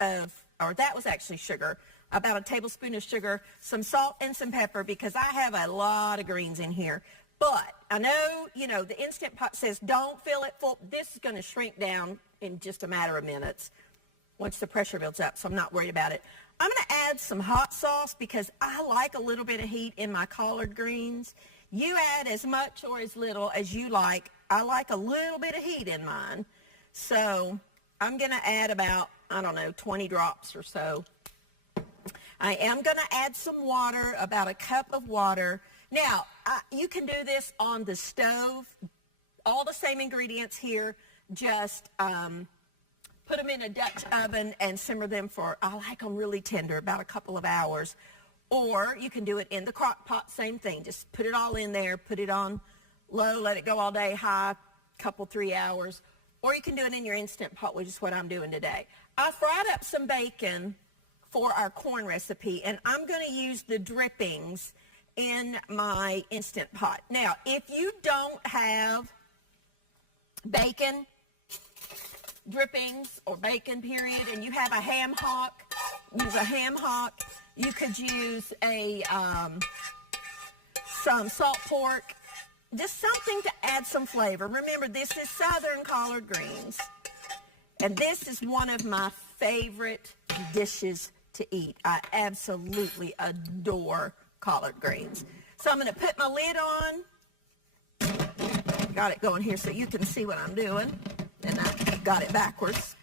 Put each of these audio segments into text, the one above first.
or that was actually sugar, about a tablespoon of sugar, some salt and some pepper, because I have a lot of greens in here. But I know, the Instant Pot says don't fill it full. This is going to shrink down in just a matter of minutes once the pressure builds up, so I'm not worried about it. I'm going to add some hot sauce because I like a little bit of heat in my collard greens. You add as much or as little as you like. I like a little bit of heat in mine. So I'm going to add about, 20 drops or so. I am going to add some water, about a cup of water. Now, you can do this on the stove. All the same ingredients here, just put them in a Dutch oven and simmer them for, I like them really tender, about a couple of hours. Or you can do it in the crock pot, same thing. Just put it all in there, put it on low, let it go all day, high, couple, 3 hours. Or you can do it in your Instant Pot, which is what I'm doing today. I fried up some bacon for our corn recipe, and I'm going to use the drippings in my Instant Pot. Now, if you don't have bacon drippings or bacon period, and you have a ham hock, use a ham hock. You could use some salt pork, just something to add some flavor. Remember, this is Southern collard greens, and this is one of my favorite dishes to eat. I absolutely adore collard greens. So I'm going to put my lid on. Got it going here so you can see what I'm doing. And I got it backwards.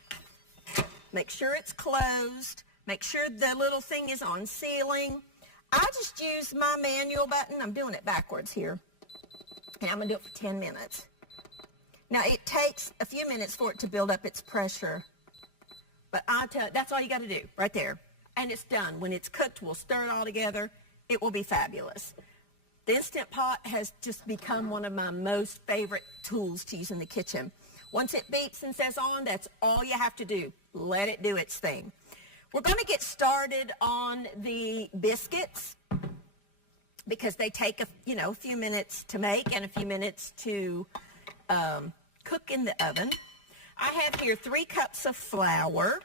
Make sure it's closed. Make sure the little thing is on sealing. I just use my manual button. I'm doing it backwards here. And I'm going to do it for 10 minutes. Now, it takes a few minutes for it to build up its pressure. But I tell you, that's all you got to do right there. And it's done. When it's cooked, we'll stir it all together. It will be fabulous. The Instant Pot has just become one of my most favorite tools to use in the kitchen. Once it beeps and says on, that's all you have to do. Let it do its thing. We're going to get started on the biscuits because they take a few minutes to make and a few minutes to cook in the oven. I have here 3 cups of flour.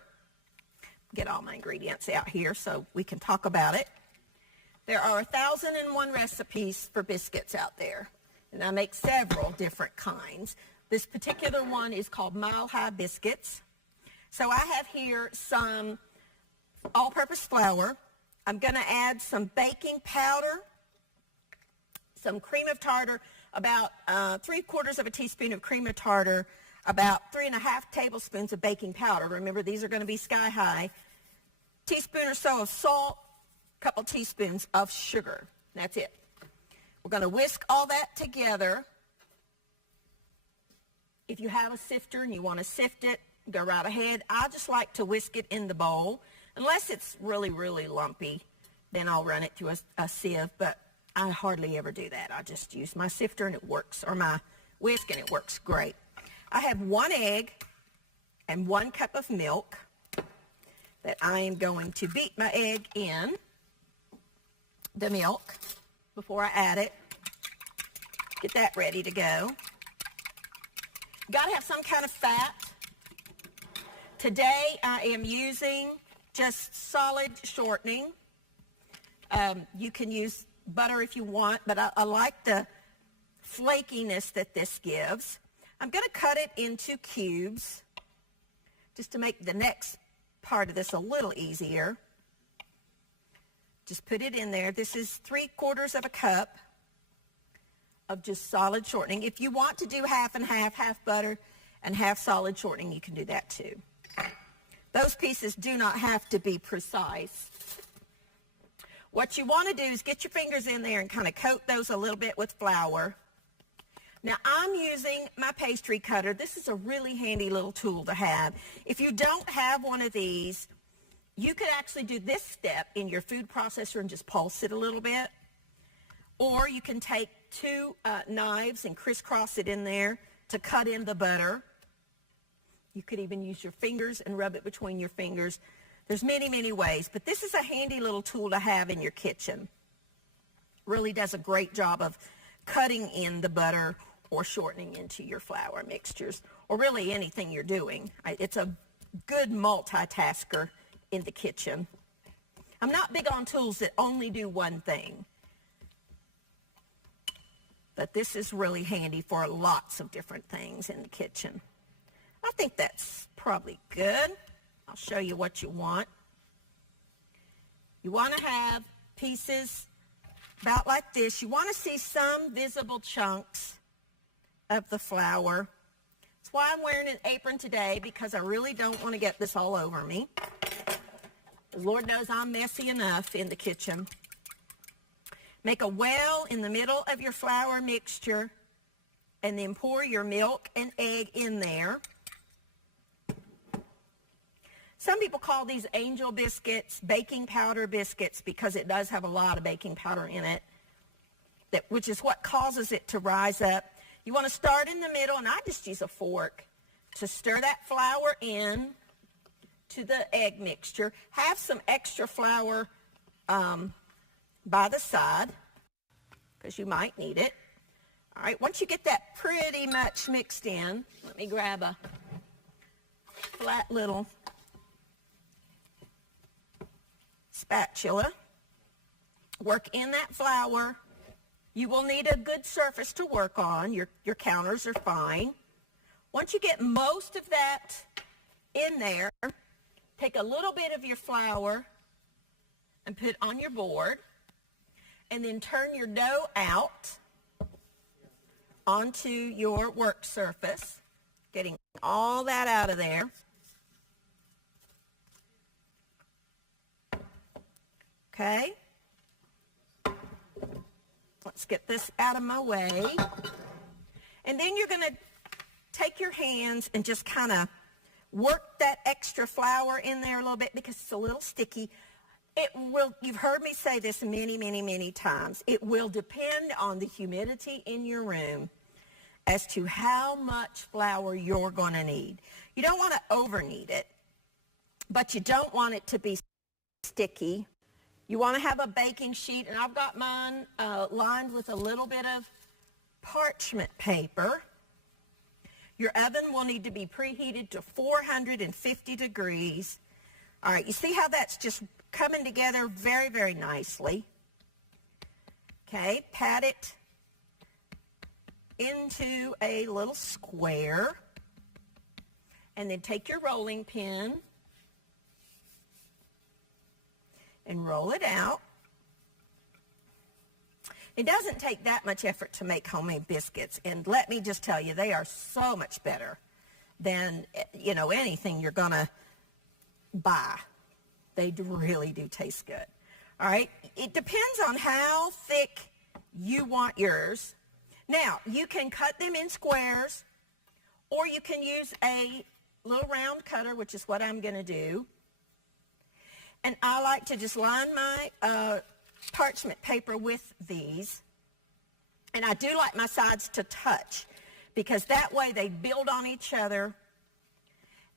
Get all my ingredients out here so we can talk about it. There are 1,001 recipes for biscuits out there, and I make several different kinds. This particular one is called Mile High Biscuits. So I have here some all-purpose flour. I'm going to add some baking powder, some cream of tartar, about 3/4 of a teaspoon of cream of tartar, about 3.5 tablespoons of baking powder. Remember, these are going to be sky high. Teaspoon or so of salt, a couple teaspoons of sugar. That's it. We're going to whisk all that together. If you have a sifter and you want to sift it, go right ahead. I just like to whisk it in the bowl. Unless it's really, really lumpy, then I'll run it through a sieve, but I hardly ever do that. I just use my sifter and it works, or my whisk, and it works great. I have 1 egg and 1 cup of milk that I am going to beat my egg in the milk before I add it. Get that ready to go. Got to have some kind of fat. Today I am using just solid shortening. You can use butter if you want, but I like the flakiness that this gives. I'm going to cut it into cubes just to make the next part of this a little easier. Just put it in there. This is 3/4 of a cup of just solid shortening. If you want to do half and half butter and half solid shortening, you can do that too. Those pieces do not have to be precise. What you want to do is get your fingers in there and kind of coat those a little bit with flour. Now, I'm using my pastry cutter. This is a really handy little tool to have. If you don't have one of these, you could actually do this step in your food processor and just pulse it a little bit. Or you can take 2 knives and crisscross it in there to cut in the butter. You could even use your fingers and rub it between your fingers. There's many, many ways, but this is a handy little tool to have in your kitchen. Really does a great job of cutting in the butter or shortening into your flour mixtures, or really anything you're doing. It's a good multitasker in the kitchen. I'm not big on tools that only do one thing. But this is really handy for lots of different things in the kitchen. I think that's probably good. I'll show you what you want. You want to have pieces about like this. You want to see some visible chunks of the flour. That's why I'm wearing an apron today, because I really don't want to get this all over me. Lord knows I'm messy enough in the kitchen. Make a well in the middle of your flour mixture, and then pour your milk and egg in there. Some people call these angel biscuits baking powder biscuits because it does have a lot of baking powder in it, which is what causes it to rise up. You want to start in the middle, and I just use a fork to stir that flour in to the egg mixture. Have some extra flour by the side, because you might need it. All right, once you get that pretty much mixed in, let me grab a flat little spatula. Work in that flour. You will need a good surface to work on. Your counters are fine. Once you get most of that in there, take a little bit of your flour and put on your board, and then turn your dough out onto your work surface, getting all that out of there. Okay. Let's get this out of my way. And then you're going to take your hands and just kind of work that extra flour in there a little bit, because it's a little sticky. It will, you've heard me say this many, many, many times. It will depend on the humidity in your room as to how much flour you're going to need. You don't want to over knead it, but you don't want it to be sticky. You want to have a baking sheet, and I've got mine lined with a little bit of parchment paper. Your oven will need to be preheated to 450 degrees. All right, you see how that's just coming together very, very nicely. Okay, pat it into a little square, and then take your rolling pin and roll it out. It doesn't take that much effort to make homemade biscuits, and let me just tell you, they are so much better than, you know, anything you're gonna buy. They really do taste good. All right, it depends on how thick you want yours. Now, you can cut them in squares, or you can use a little round cutter, which is what I'm gonna do. And I like to just line my parchment paper with these. And I do like my sides to touch, because that way they build on each other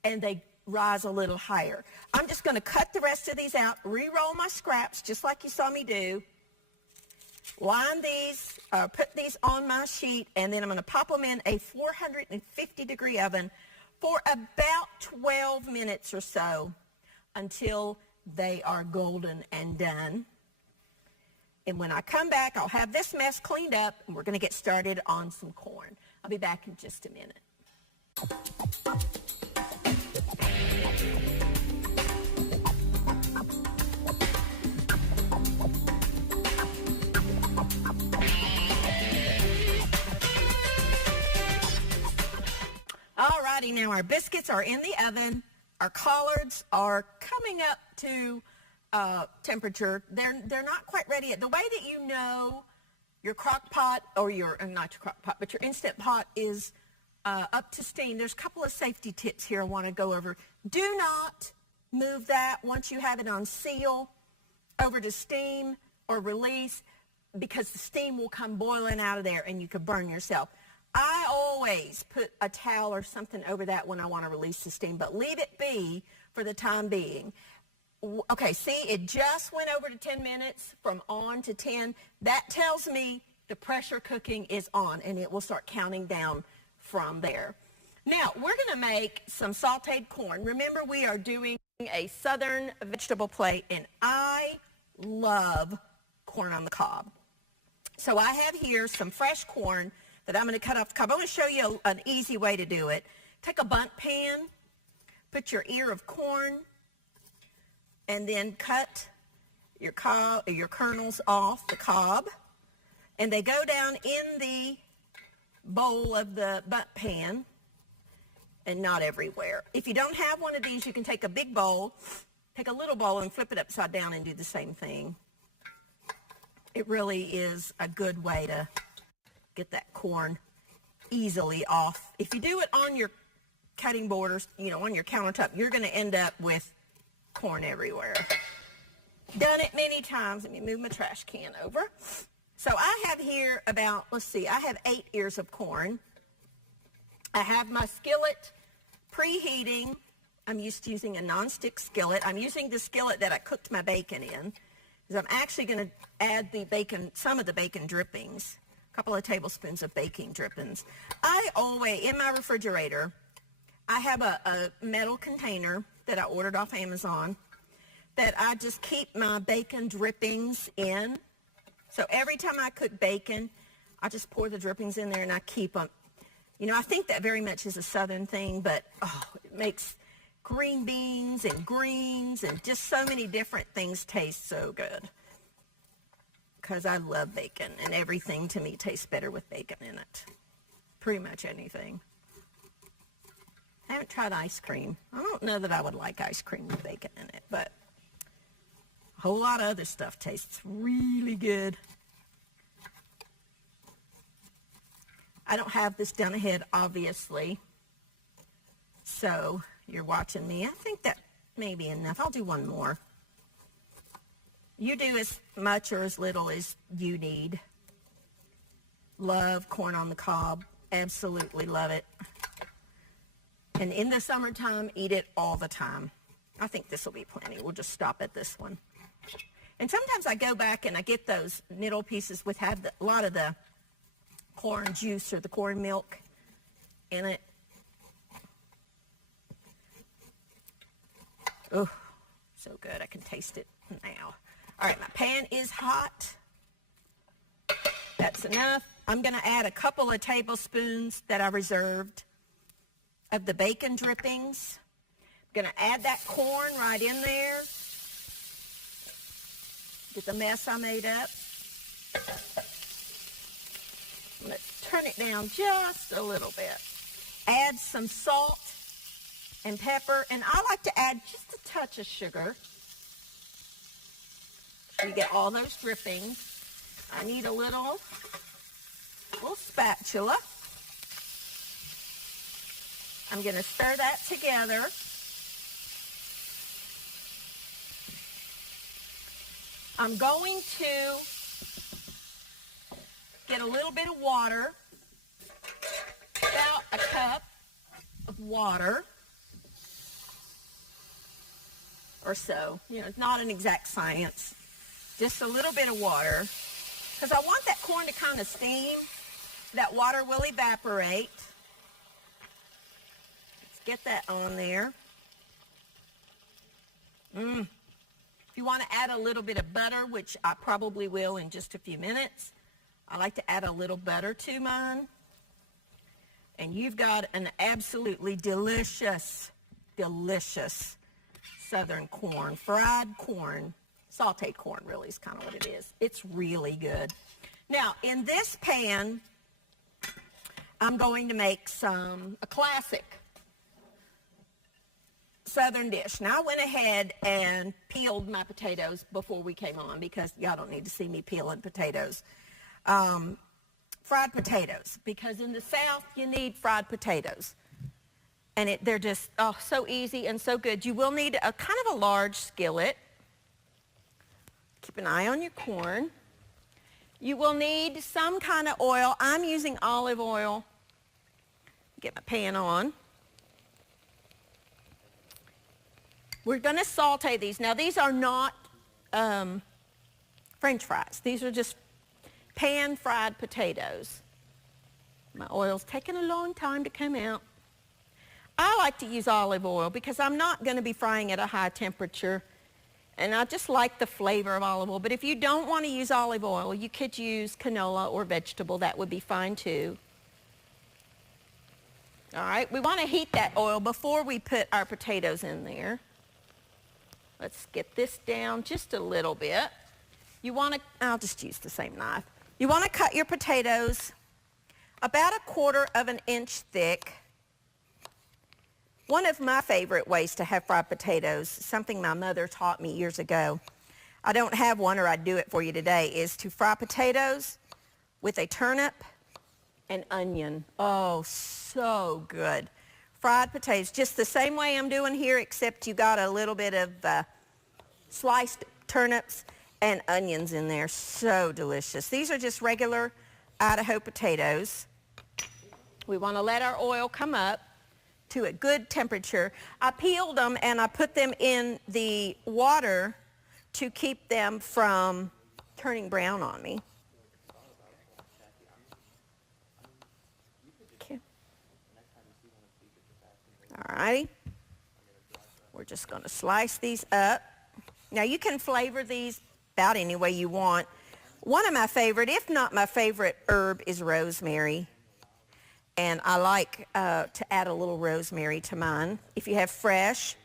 and they rise a little higher. I'm just going to cut the rest of these out, re-roll my scraps just like you saw me do. Line these, put these on my sheet, and then I'm going to pop them in a 450 degree oven for about 12 minutes or so until they are golden and done. And when I come back, I'll have this mess cleaned up, and we're going to get started on some corn. I'll be back in just a minute. Alrighty, now our biscuits are in the oven. Our collards are coming up to temperature. They're not quite ready yet. The way that you know your crock pot, or your, not your crock pot, but your Instant Pot is up to steam, there's a couple of safety tips here I want to go over. Do not move that once you have it on seal over to steam or release, because the steam will come boiling out of there and you could burn yourself. I always put a towel or something over that when I want to release the steam, but leave it be for the time being. Okay, see, it just went over to 10 minutes from on to 10. That tells me the pressure cooking is on, and it will start counting down from there. Now, we're going to make some sauteed corn. Remember, we are doing A southern vegetable plate, and I love corn on the cob. So I have here some fresh corn that I'm going to cut off the cob. I want to show you an easy way to do it. Take a bundt pan, put your ear of corn, and then cut your kernels off the cob, and they go down in the bowl of the bundt pan. And not everywhere. If you don't have one of these, you can take a big bowl, take a little bowl and flip it upside down and do the same thing. It really is a good way to get that corn easily off. If you do it on your cutting board or, on your countertop, you're going to end up with corn everywhere. Done it many times. Let me move my trash can over. So I have here about, I have 8 ears of corn. I have my skillet preheating. I'm used to using a nonstick skillet. I'm using the skillet that I cooked my bacon in, because I'm actually going to add some of the bacon drippings, a couple of tablespoons of baking drippings. In my refrigerator, I have a metal container that I ordered off Amazon that I just keep my bacon drippings in. So every time I cook bacon, I just pour the drippings in there and I keep them. I think that very much is a southern thing, but it makes green beans and greens and just so many different things taste so good. Because I love bacon, and everything to me tastes better with bacon in it. Pretty much anything. I haven't tried ice cream. I don't know that I would like ice cream with bacon in it, but a whole lot of other stuff tastes really good. I don't have this done ahead, obviously, so you're watching me. I think that may be enough. I'll do one more. You do as much or as little as you need. Love corn on the cob. Absolutely love it. And in the summertime, eat it all the time. I think this will be plenty. We'll just stop at this one. And sometimes I go back and I get those middle pieces which have a lot of the corn juice or the corn milk in it. Oh, so good. I can taste it now. All right, my pan is hot. That's enough. I'm going to add a couple of tablespoons that I reserved of the bacon drippings. I'm going to add that corn right in there. Get the mess I made up. I'm going to turn it down just a little bit. Add some salt and pepper, and I like to add just a touch of sugar. You get all those drippings. I need a little spatula. I'm going to stir that together. I'm going to get a little bit of water, about a cup of water or so. It's not an exact science. Just a little bit of water, because I want that corn to kind of steam. That water will evaporate. Let's get that on there. If you want to add a little bit of butter, which I probably will in just a few minutes, I like to add a little butter to mine. And you've got an absolutely delicious, delicious southern corn, fried corn. Sauteed corn really is kind of what it is. It's really good. Now, in this pan, I'm going to make a classic southern dish. Now, I went ahead and peeled my potatoes before we came on, because y'all don't need to see me peeling potatoes. Fried potatoes, because in the South, you need fried potatoes. And they're just so easy and so good. You will need a kind of a large skillet. Keep an eye on your corn. You will need some kind of oil. I'm using olive oil. Get my pan on. We're going to saute these. Now, these are not French fries. These are just pan-fried potatoes. My oil's taking a long time to come out. I like to use olive oil because I'm not going to be frying at a high temperature. And I just like the flavor of olive oil. But if you don't want to use olive oil, you could use canola or vegetable. That would be fine too. All right, we want to heat that oil before we put our potatoes in there. Let's get this down just a little bit. You want to, I'll just use the same knife. You want to cut your potatoes about 1/4 inch thick. One of my favorite ways to have fried potatoes, something my mother taught me years ago, I don't have one or I'd do it for you today, is to fry potatoes with a turnip and onion. Oh, so good. Fried potatoes, just the same way I'm doing here, except you got a little bit of sliced turnips and onions in there. So delicious. These are just regular Idaho potatoes. We want to let our oil come up to a good temperature. I peeled them and I put them in the water to keep them from turning brown on me. Okay. All righty. We're just going to slice these up. Now you can flavor these about any way you want. One of my favorite, if not my favorite herb, is rosemary. And I like to add a little rosemary to mine. If you have fresh,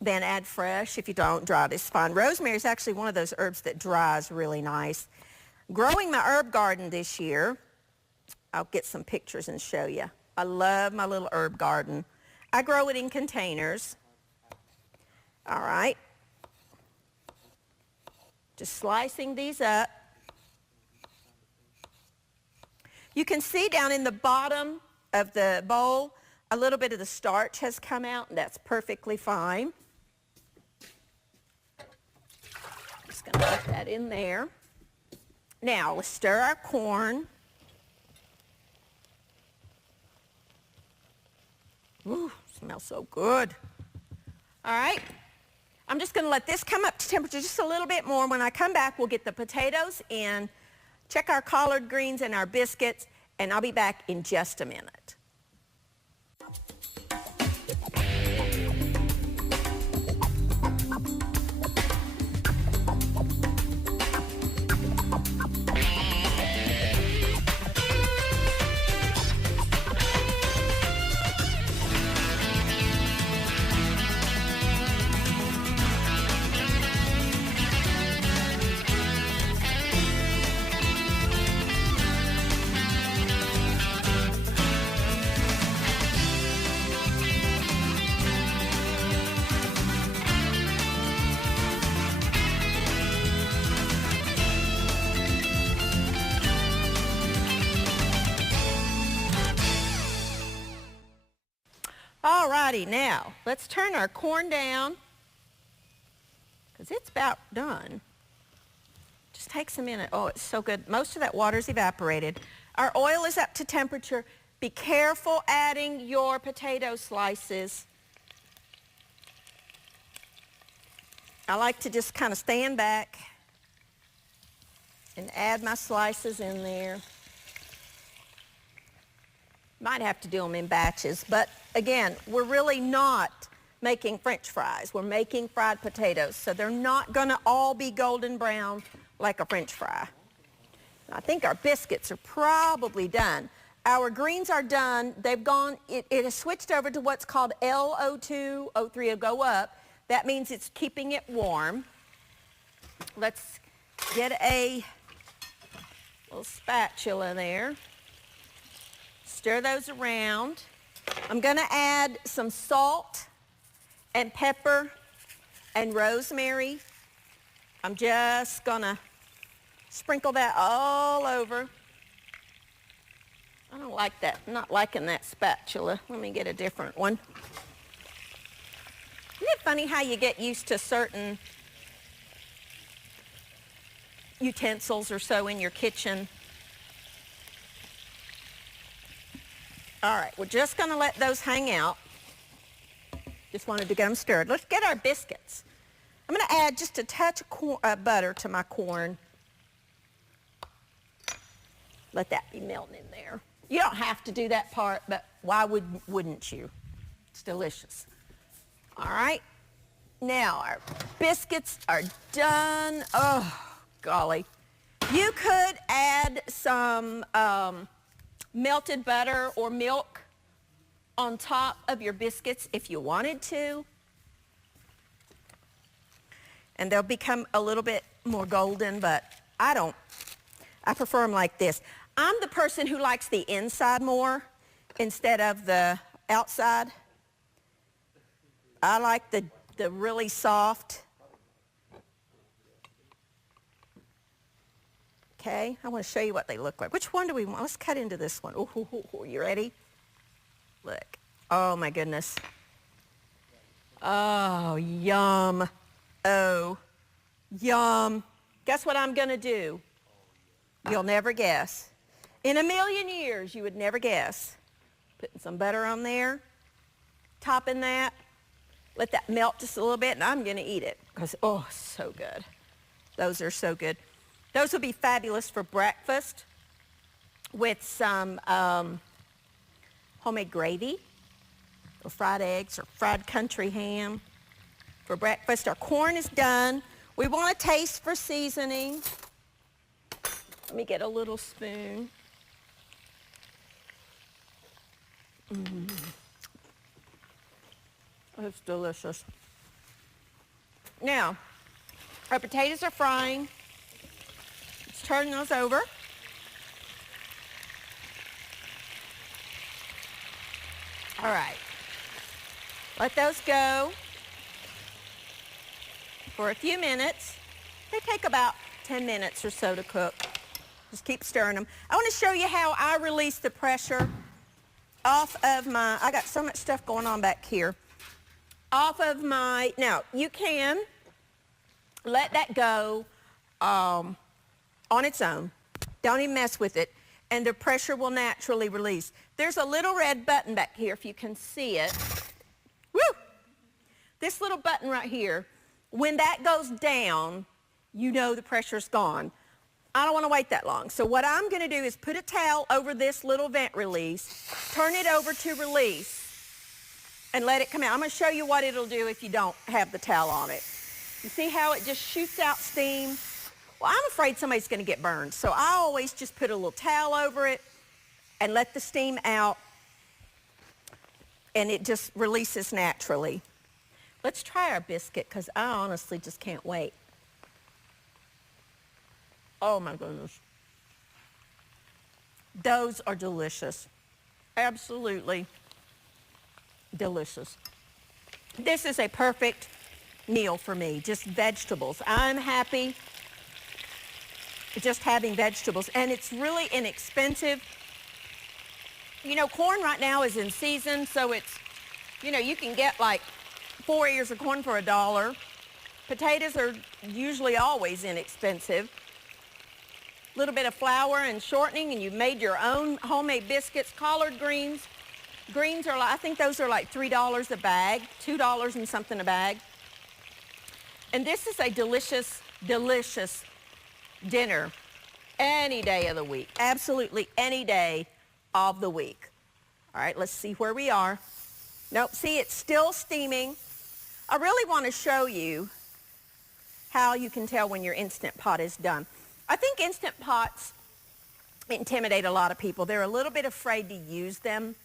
then add fresh. If you don't, dried is fine. Rosemary is actually one of those herbs that dries really nice. Growing my herb garden this year, I'll get some pictures and show you. I love my little herb garden. I grow it in containers. All right. Just slicing these up. You can see down in the bottom of the bowl, a little bit of the starch has come out, and that's perfectly fine. Just going to put that in there. Now, let's stir our corn. Ooh, smells so good. All right. I'm just going to let this come up to temperature just a little bit more. When I come back, we'll get the potatoes in, check our collard greens and our biscuits, and I'll be back in just a minute. Alrighty, now let's turn our corn down because it's about done. Just takes a minute. Oh, it's so good. Most of that water's evaporated. Our oil is up to temperature. Be careful adding your potato slices. I like to just kind of stand back and add my slices in there. Might have to do them in batches, but again, we're really not making French fries. We're making fried potatoes, so they're not going to all be golden brown like a French fry. I think our biscuits are probably done. Our greens are done. They've gone, it has switched over to what's called LO2, O3 will go up. That means it's keeping it warm. Let's get a little spatula there. Stir those around. I'm going to add some salt and pepper and rosemary. I'm just going to sprinkle that all over. I don't like that. I'm not liking that spatula. Let me get a different one. Isn't it funny how you get used to certain utensils or so in your kitchen? All right, we're just going to let those hang out. Just wanted to get them stirred. Let's get our biscuits. I'm going to add just a touch of butter to my corn. Let that be melting in there. You don't have to do that part, but why wouldn't you? It's delicious. All right. Now our biscuits are done. Oh, golly. You could add some melted butter or milk on top of your biscuits if you wanted to. And they'll become a little bit more golden, but I don't. I prefer them like this. I'm the person who likes the inside more instead of the outside. I like the really soft. Okay, I want to show you what they look like. Which one do we want? Let's cut into this one. Ooh, you ready? Look. Oh, my goodness. Oh, yum. Oh, yum. Guess what I'm going to do? You'll never guess. In a million years, you would never guess. Putting some butter on there, topping that, let that melt just a little bit, and I'm going to eat it because, oh, so good. Those are so good. Those will be fabulous for breakfast with some homemade gravy or fried eggs or fried country ham for breakfast. Our corn is done. We want to taste for seasoning. Let me get a little spoon. It's delicious. Now, our potatoes are frying. Let's turn those over. All right. Let those go for a few minutes. They take about 10 minutes or so to cook. Just keep stirring them. I want to show you how I release the pressure off of my, I got so much stuff going on back here. Off of my, now you can let that go on its own. Don't even mess with it. And the pressure will naturally release. There's a little red button back here, if you can see it. Woo! This little button right here, when that goes down, you know the pressure's gone. I don't want to wait that long. So what I'm going to do is put a towel over this little vent release, turn it over to release, and let it come out. I'm going to show you what it'll do if you don't have the towel on it. You see how it just shoots out steam? Well, I'm afraid somebody's going to get burned. So I always just put a little towel over it and let the steam out, and it just releases naturally. Let's try our biscuit, because I honestly just can't wait. Oh, my goodness. Those are delicious. Absolutely delicious. This is a perfect meal for me, just vegetables. I'm happy just having vegetables, and it's really inexpensive. You know, corn right now is in season, so it's, you know, you can get like 4 ears of corn for $1. Potatoes are usually always inexpensive. A little bit of flour and shortening, and you've made your own homemade biscuits. Collard greens. Greens are, I think those are like $3 a bag, $2 and something a bag. And this is a delicious, delicious dinner any day of the week. Absolutely any day of the week. All right, let's see where we are. Nope, see, it's still steaming. I really want to show you how you can tell when your Instant Pot is done. I think Instant Pots intimidate a lot of people. They're a little bit afraid to use them.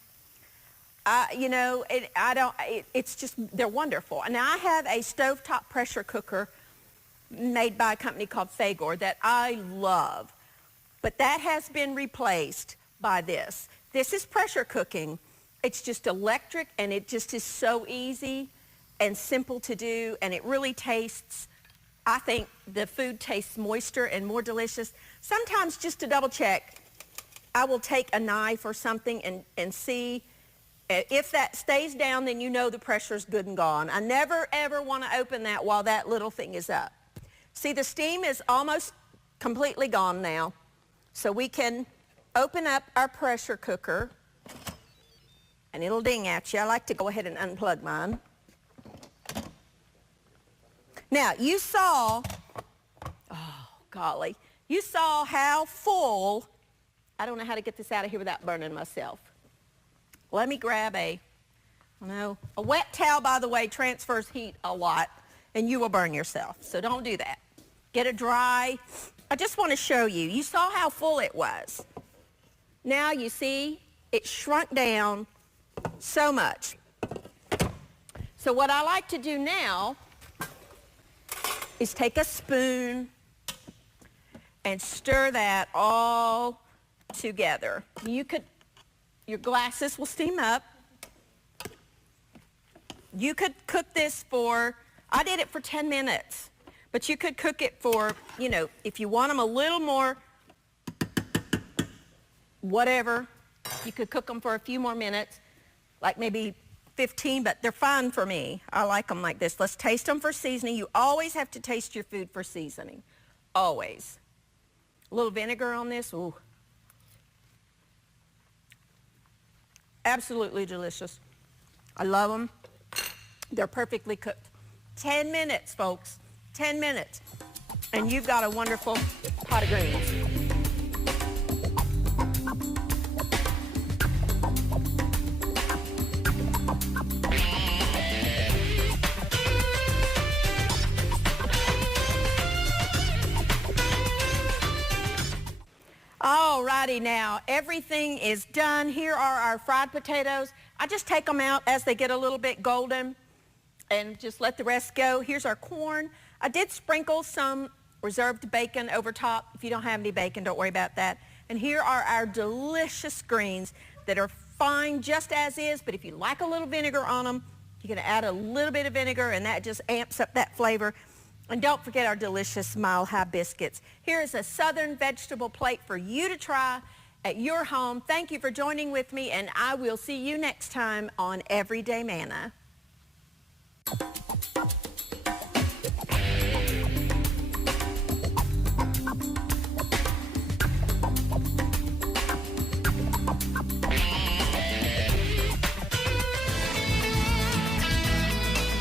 You know, it's just, they're wonderful. And I have a stovetop pressure cooker made by a company called Fagor that I love. But that has been replaced by this. This is pressure cooking. It's just electric, and it just is so easy and simple to do, and it really tastes, I think the food tastes moister and more delicious. Sometimes, just to double check, I will take a knife or something and see. If that stays down, then you know the pressure's good and gone. I never, ever want to open that while that little thing is up. See, the steam is almost completely gone now. So we can open up our pressure cooker, and it'll ding at you. I like to go ahead and unplug mine. Now, you saw, oh, golly, you saw how full, I don't know how to get this out of here without burning myself. Let me grab a I know. A wet towel, by the way, transfers heat a lot, and you will burn yourself. So don't do that. Get it dry. I just want to show you. You saw how full it was. Now you see it shrunk down so much. So what I like to do now is take a spoon and stir that all together. Your glasses will steam up. You could cook this I did it for 10 minutes, but you could cook it for, if you want them a little more, whatever, you could cook them for a few more minutes, like maybe 15, but they're fine for me. I like them like this. Let's taste them for seasoning. You always have to taste your food for seasoning. Always. A little vinegar on this. Ooh. Absolutely delicious. I love them. They're perfectly cooked. 10 minutes, folks. 10 minutes. And you've got a wonderful pot of greens. Alrighty now, everything is done. Here are our fried potatoes. I just take them out as they get a little bit golden and just let the rest go. Here's our corn. I did sprinkle some reserved bacon over top. If you don't have any bacon, don't worry about that. And here are our delicious greens that are fine just as is, but if you like a little vinegar on them, you're going to add a little bit of vinegar and that just amps up that flavor. And don't forget our delicious Mile High biscuits. Here is a Southern vegetable plate for you to try at your home. Thank you for joining with me, and I will see you next time on Everyday Manna.